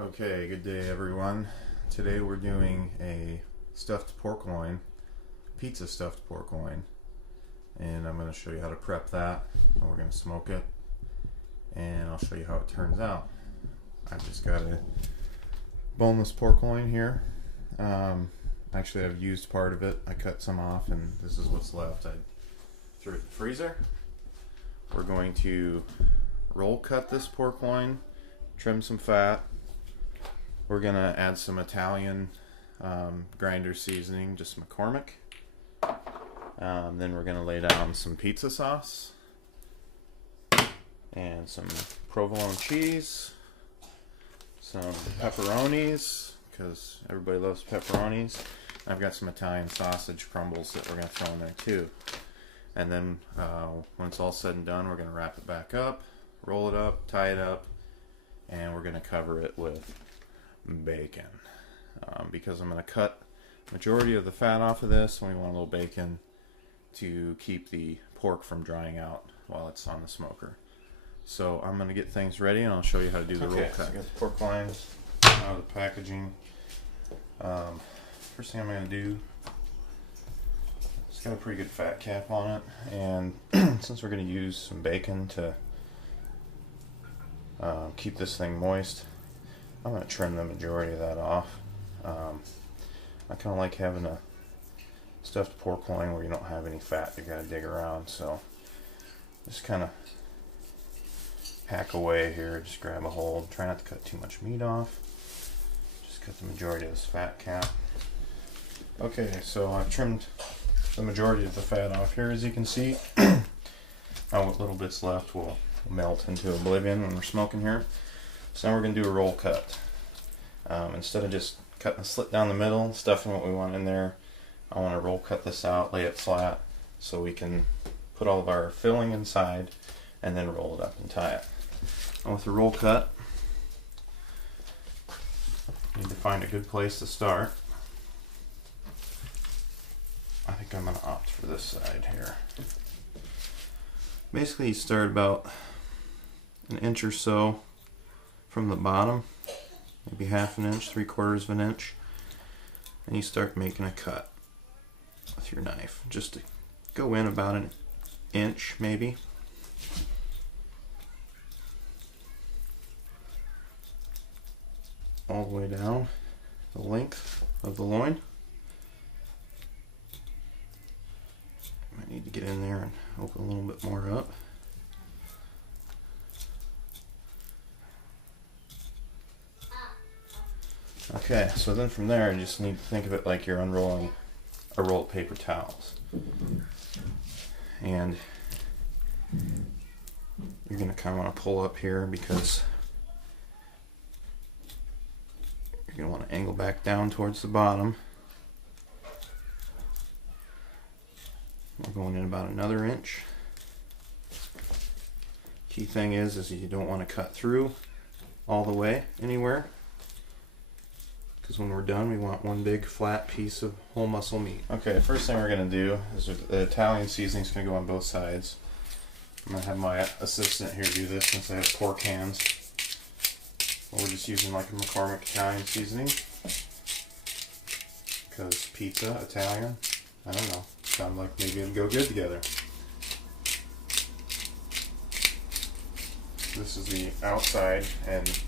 Okay, good day everyone. Today we're doing a stuffed pork loin, pizza stuffed pork loin, and I'm going to show you how to prep that. We're going to smoke it, and I'll show you how it turns out. I've just got a boneless pork loin here. Actually, I've used part of it. I cut some off, and this is what's left. I threw it in the freezer. We're going to roll cut this pork loin, trim some fat. We're gonna add some Italian grinder seasoning, just McCormick. Then we're gonna lay down some pizza sauce and some provolone cheese, some pepperonis, because everybody loves pepperonis. I've got some Italian sausage crumbles that we're gonna throw in there too. And then when it's all said and done, we're gonna wrap it back up, roll it up, tie it up, and we're gonna cover it with bacon, because I'm going to cut majority of the fat off of this, and we want a little bacon to keep the pork from drying out while it's on the smoker. So I'm going to get things ready, and I'll show you how to do the roll cut. So I got the pork loins out of the packaging. First thing I'm going to do, it's got a pretty good fat cap on it, and since we're going to use some bacon to keep this thing moist, I'm going to trim the majority of that off. I kind of like having a stuffed pork loin where you don't have any fat you got to dig around, so just kind of hack away here, just grab a hold, try not to cut too much meat off, just cut the majority of this fat cap. Okay, so I've trimmed the majority of the fat off here, as you can see. Now what little bits left will melt into oblivion when we're smoking here. So now we're going to do a roll cut. Instead of just cutting a slit down the middle, stuffing what we want in there, I want to roll cut this out, lay it flat, so we can put all of our filling inside and then roll it up and tie it. And with the roll cut, you need to find a good place to start. I think I'm going to opt for this side here. Basically, you start about an inch or so from the bottom, maybe half an inch, 3/4 of an inch, and you start making a cut with your knife, just to go in about an inch maybe. All the way down the length of the loin. Might need to get in there and open a little bit more up. Okay, so then from there, you just need to think of it like you're unrolling a roll of paper towels. And you're going to kind of want to pull up here, because you're going to want to angle back down towards the bottom. We're going in about another inch. Key thing is you don't want to cut through all the way anywhere, because when we're done, we want one big flat piece of whole muscle meat. Okay, first thing we're going to do is the Italian seasoning is going to go on both sides. I'm going to have my assistant here do this since I have pork hands. We're just using like a McCormick Italian seasoning, because pizza, Italian, I don't know, sound like maybe it'd go good together. This is the outside, and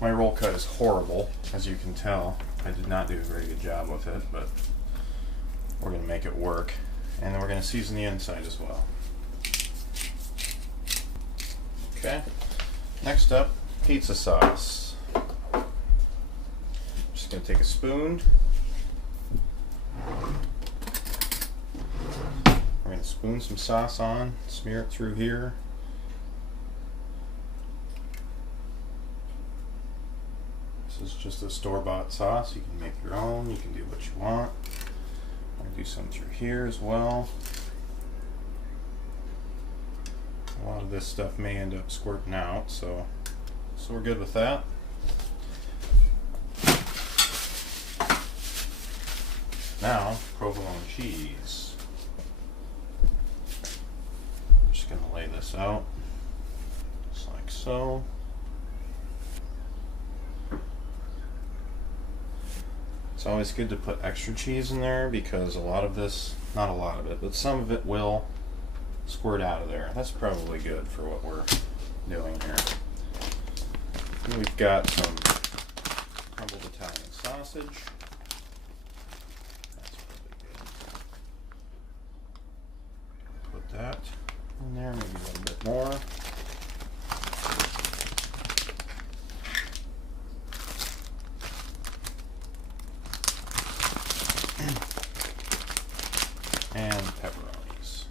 my roll cut is horrible, as you can tell. I did not do a very good job with it, but we're going to make it work. And then we're going to season the inside as well. Okay, next up, pizza sauce. Just going to take a spoon. We're going to spoon some sauce on, smear it through here. This is just a store-bought sauce. You can make your own, you can do what you want. I'm going to do some through here as well. A lot of this stuff may end up squirting out, so we're good with that. Now, provolone cheese. I'm just going to lay this out, just like so. It's always good to put extra cheese in there because a lot of this, not a lot of it, but some of it will squirt out of there. That's probably good for what we're doing here. And we've got some crumbled Italian sausage. That's really good. Put that in there, maybe a little bit more. And pepperonis.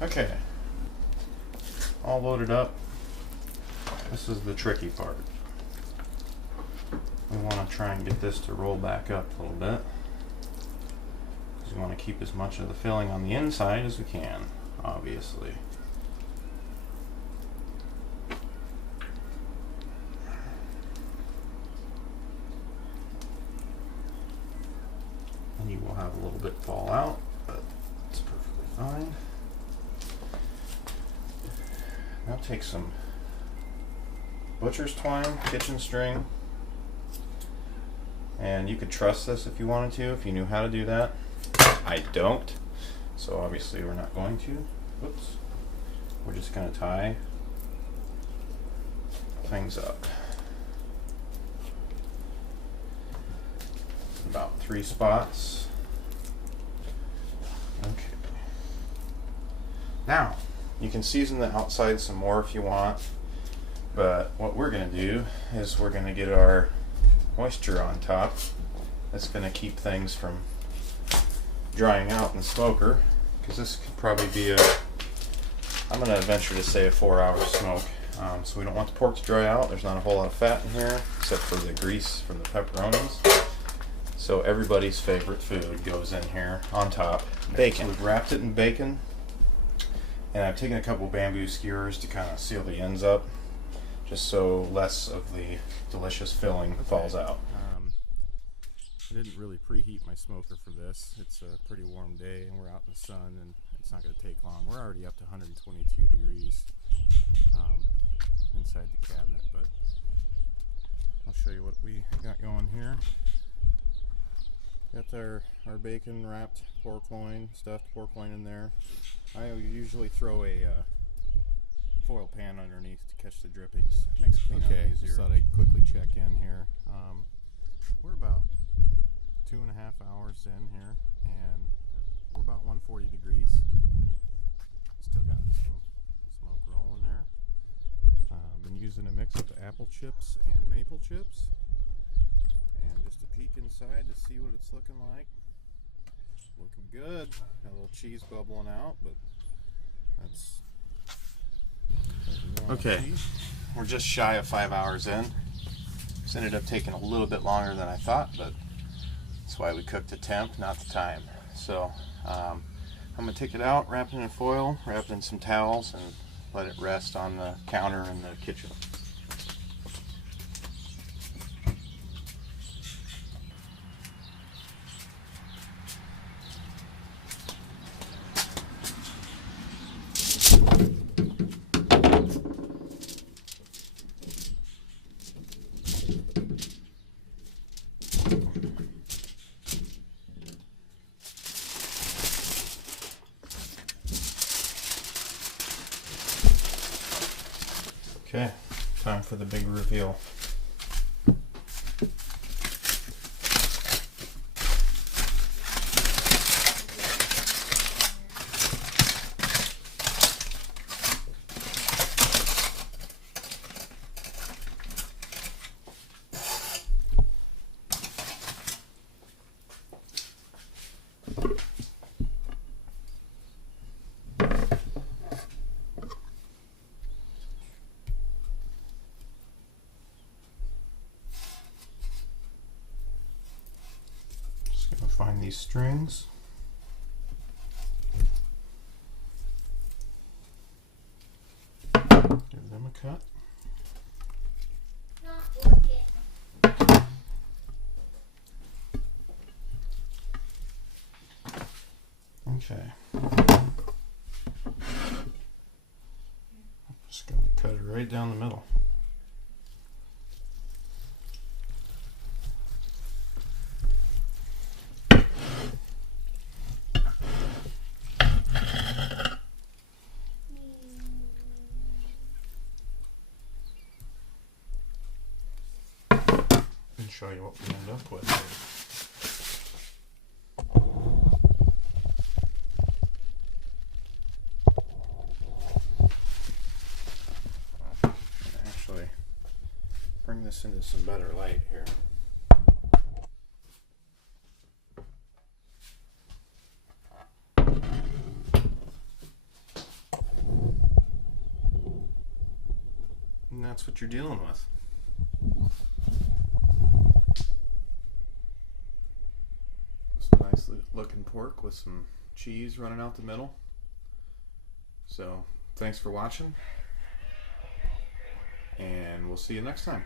Okay, all loaded up. This is the tricky part. We want to try and get this to roll back up a little bit, because we want to keep as much of the filling on the inside as we can, obviously. And you will have a little bit fall out, but it's perfectly fine. Now take some butcher's twine, kitchen string, and you could truss this if you wanted to, if you knew how to do that. I don't, so obviously we're not going to. Whoops. We're just going to tie things up. About 3 spots. Okay. Now, you can season the outside some more if you want, but what we're going to do is we're going to get our moisture on top. That's going to keep things from drying out in the smoker, because this could probably be I'm going to venture to say a 4-hour smoke. So we don't want the pork to dry out. There's not a whole lot of fat in here, except for the grease from the pepperonis. So everybody's favorite food goes in here on top. Bacon. So we've wrapped it in bacon, and I've taken a couple bamboo skewers to kind of seal the ends up, just so less of the delicious filling falls out. I didn't really preheat my smoker for this. It's a pretty warm day and we're out in the sun, and it's not going to take long. We're already up to 122 degrees inside the cabinet, but I'll show you what we got going here. Got our bacon wrapped pork loin, stuffed pork loin in there. I usually throw a foil pan underneath to catch the drippings. Makes cleanup easier. Just thought I'd quickly check in here. We're about 2.5 hours in here, and we're about 140 degrees. Still got some smoke rolling there. Been using a mix of apple chips and maple chips. And just a peek inside to see what it's looking like. Looking good. Got a little cheese bubbling out, but that's okay. We're just shy of 5 hours in. This ended up taking a little bit longer than I thought, but that's why we cooked the temp, not the time. So I'm gonna take it out, wrap it in foil, wrap it in some towels, and let it rest on the counter in the kitchen. Okay, time for the big reveal. Find these strings. Give them a cut. Okay. cut it right down the middle. And show you what we end up with. Actually, bring this into some better light here. And that's what you're dealing with. Some nice looking pork with some cheese running out the middle. So, thanks for watching, and we'll see you next time.